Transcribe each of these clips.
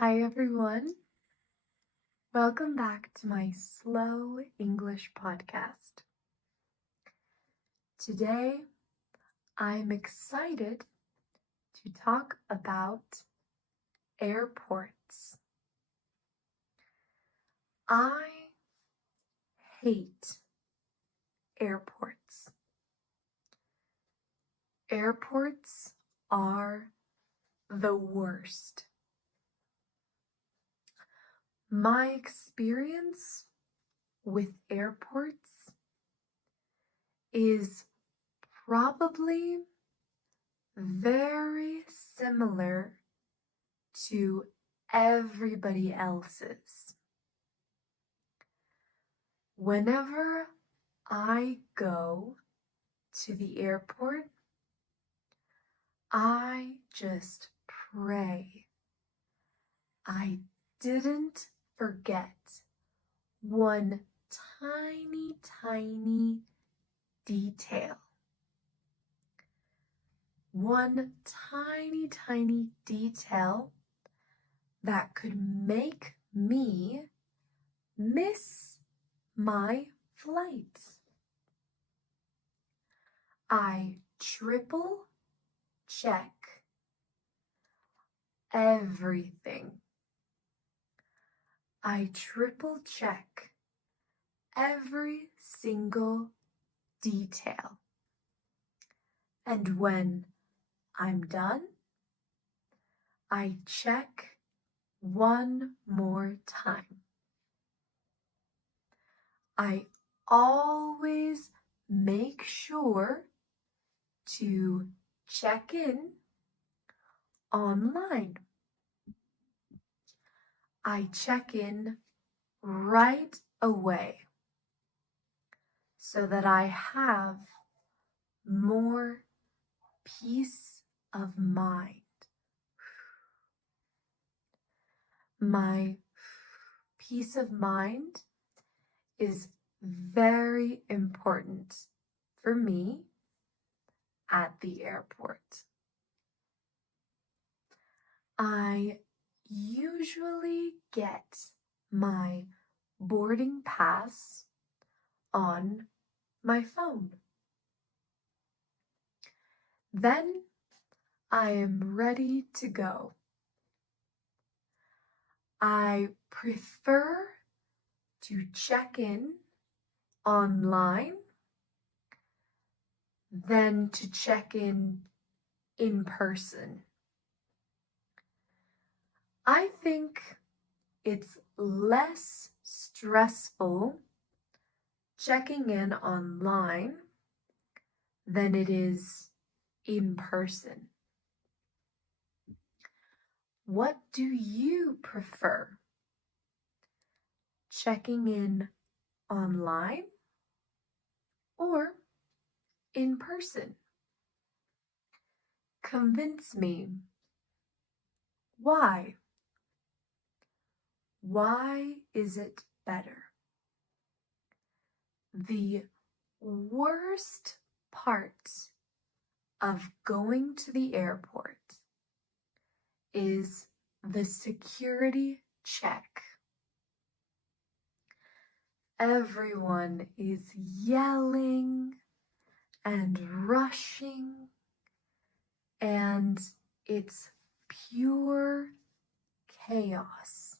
Hi everyone. Welcome back to my Slow English podcast. Today I'm excited to talk about airports. I hate airports. Airports are the worst. My experience with airports is probably very similar to everybody else's. Whenever I go to the airport, I just pray I didn't forget one tiny detail. One tiny detail that could make me miss my flight. I triple check everything. I triple check every single detail. And when I'm done, I check one more time. I always make sure to check in online. I check in right away so that I have more peace of mind. My peace of mind is very important for me at the airport. I usually get my boarding pass on my phone. Then I am ready to go. I prefer to check in online than to check in person. I think it's less stressful checking in online than it is in person. What do you prefer? Checking in online or in person? Convince me. Why? Why is it better? The worst part of going to the airport is the security check. Everyone is yelling and rushing, and it's pure chaos.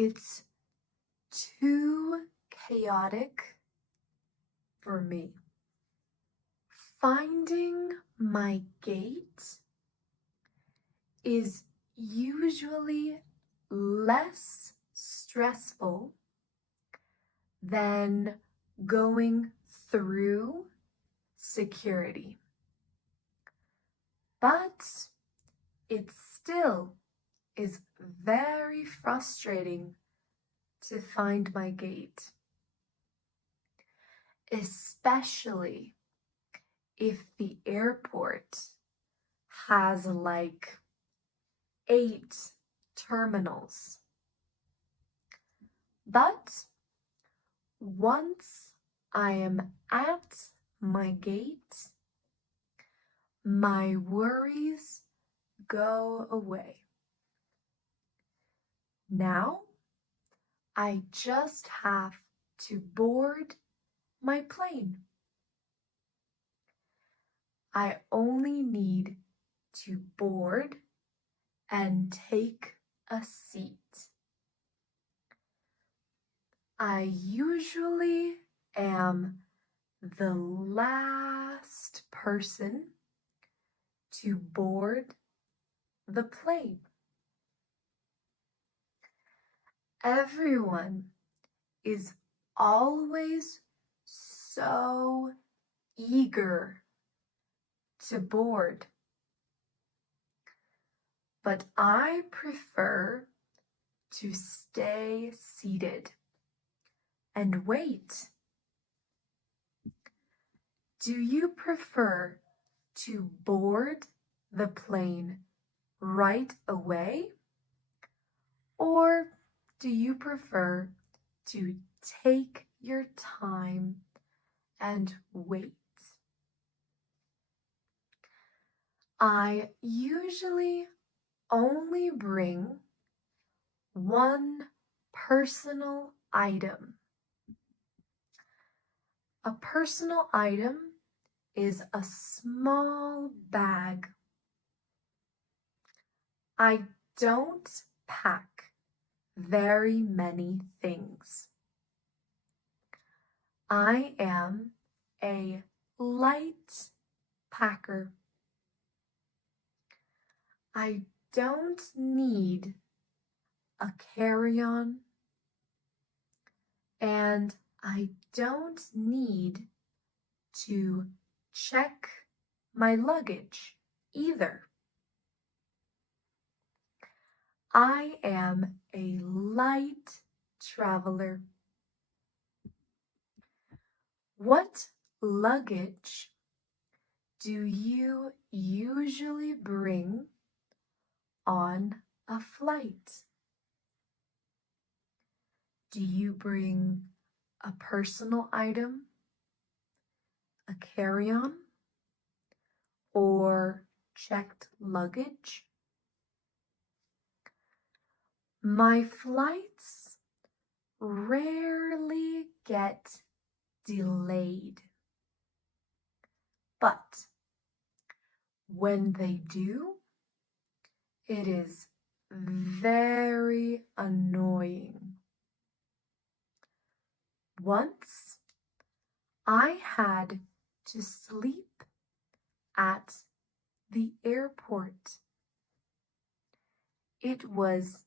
It's too chaotic for me. Finding my gate is usually less stressful than going through security. But it still is very frustrating to find my gate, especially if the airport has like 8 terminals. But once I am at my gate, my worries go away. Now, I just have to board my plane. I only need to board and take a seat. I usually am the last person to board the plane. Everyone is always so eager to board, but I prefer to stay seated and wait. Do you prefer to board the plane right away, or do you prefer to take your time and wait? I usually only bring one personal item. A personal item is a small bag. I don't pack very many things. I am a light packer. I don't need a carry-on, and I don't need to check my luggage either. I am a light traveler. What luggage do you usually bring on a flight? Do you bring a personal item, a carry-on, or checked luggage? My flights rarely get delayed, but when they do, it is very annoying. Once I had to sleep at the airport. It was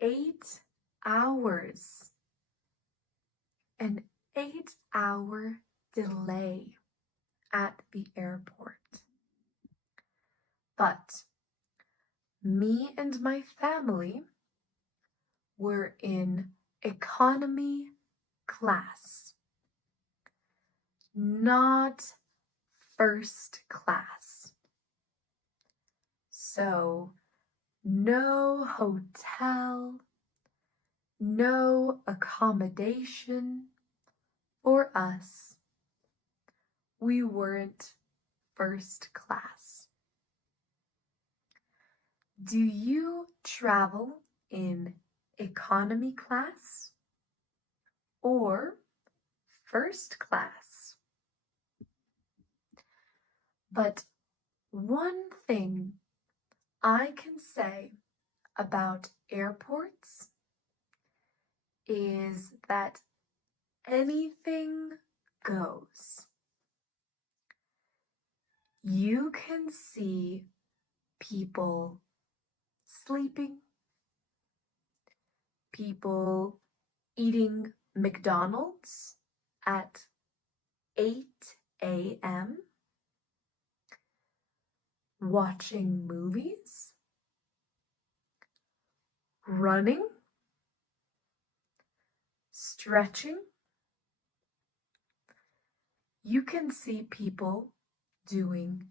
8 hours, an 8-hour delay at the airport. But me and my family were in economy class, not first class. So no hotel, no accommodation for us. We weren't first class. Do you travel in economy class or first class? But one thing I can say about airports is that anything goes. You can see people sleeping, people eating McDonald's at 8 a.m., watching movies, running, stretching. You can see people doing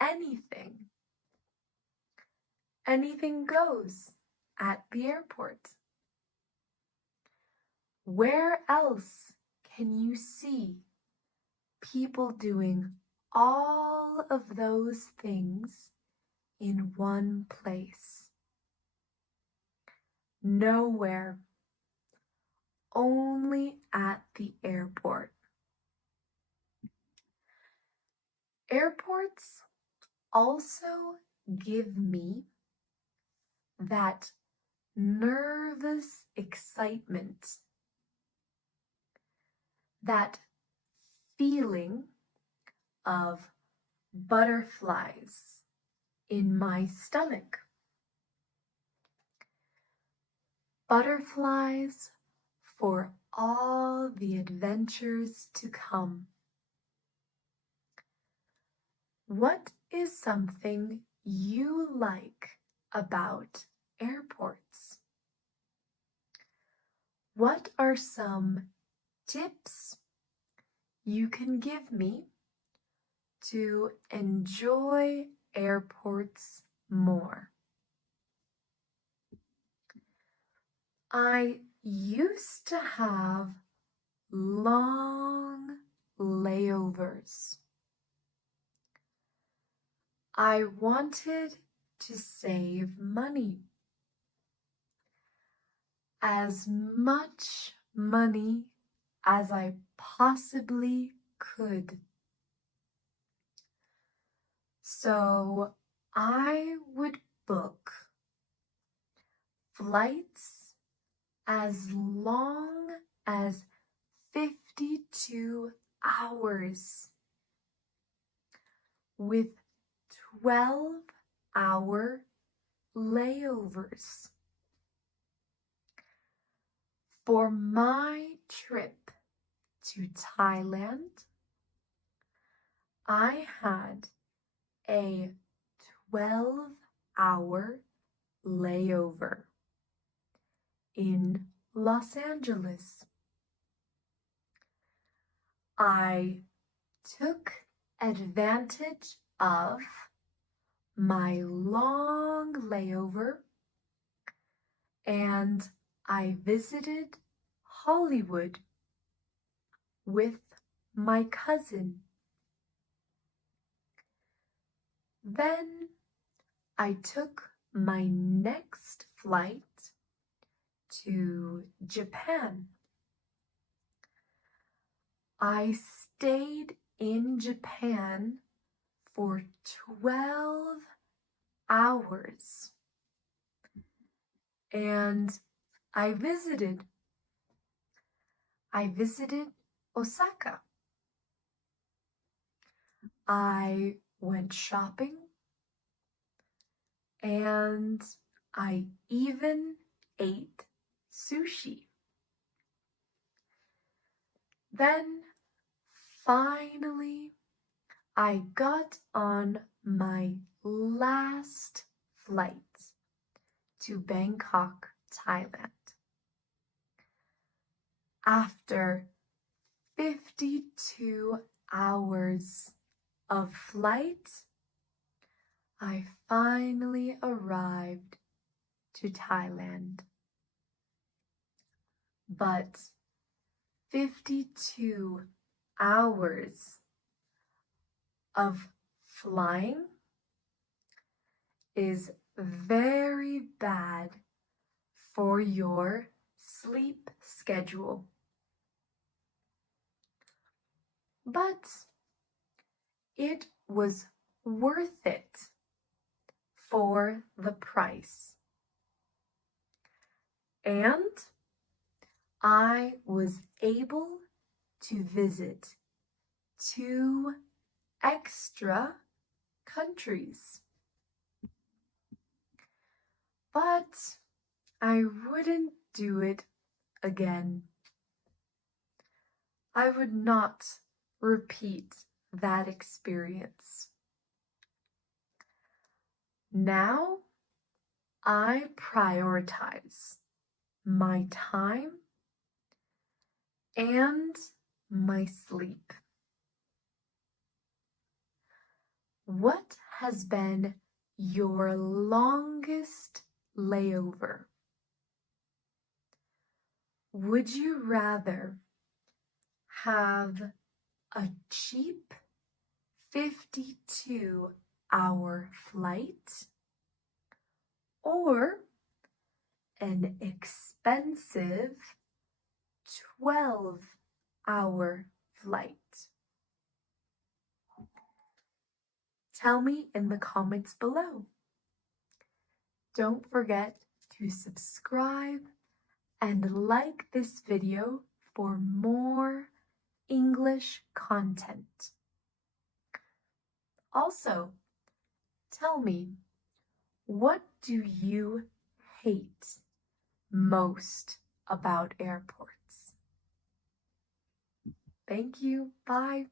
anything. Anything goes at the airport. Where else can you see people doing all of those things in one place. Nowhere, only at the airport. Airports also give me that nervous excitement, that feeling of butterflies in my stomach. Butterflies for all the adventures to come. What is something you like about airports? What are some tips you can give me to enjoy airports more? I used to have long layovers. I wanted to save money. As much money as I possibly could. So I would book flights as long as 52 hours with 12-hour layovers. For my trip to Thailand, I had a 12-hour layover in Los Angeles. I took advantage of my long layover and I visited Hollywood with my cousin. Then I took my next flight to Japan. I stayed in Japan for 12 hours and I visited Osaka. I went shopping and I even ate sushi. Then finally I got on my last flight to Bangkok, Thailand. After 52 hours of flight, I finally arrived to Thailand. But 52 hours of flying is very bad for your sleep schedule. But it was worth it for the price. And I was able to visit 2 extra countries. But I wouldn't do it again. I would not repeat that experience. Now I prioritize my time and my sleep. What has been your longest layover? Would you rather have a cheap 52 hour flight or an expensive 12-hour flight? Tell me in the comments below. Don't forget to subscribe and like this video for more English content. Also, tell me, what do you hate most about airports? Thank you. Bye.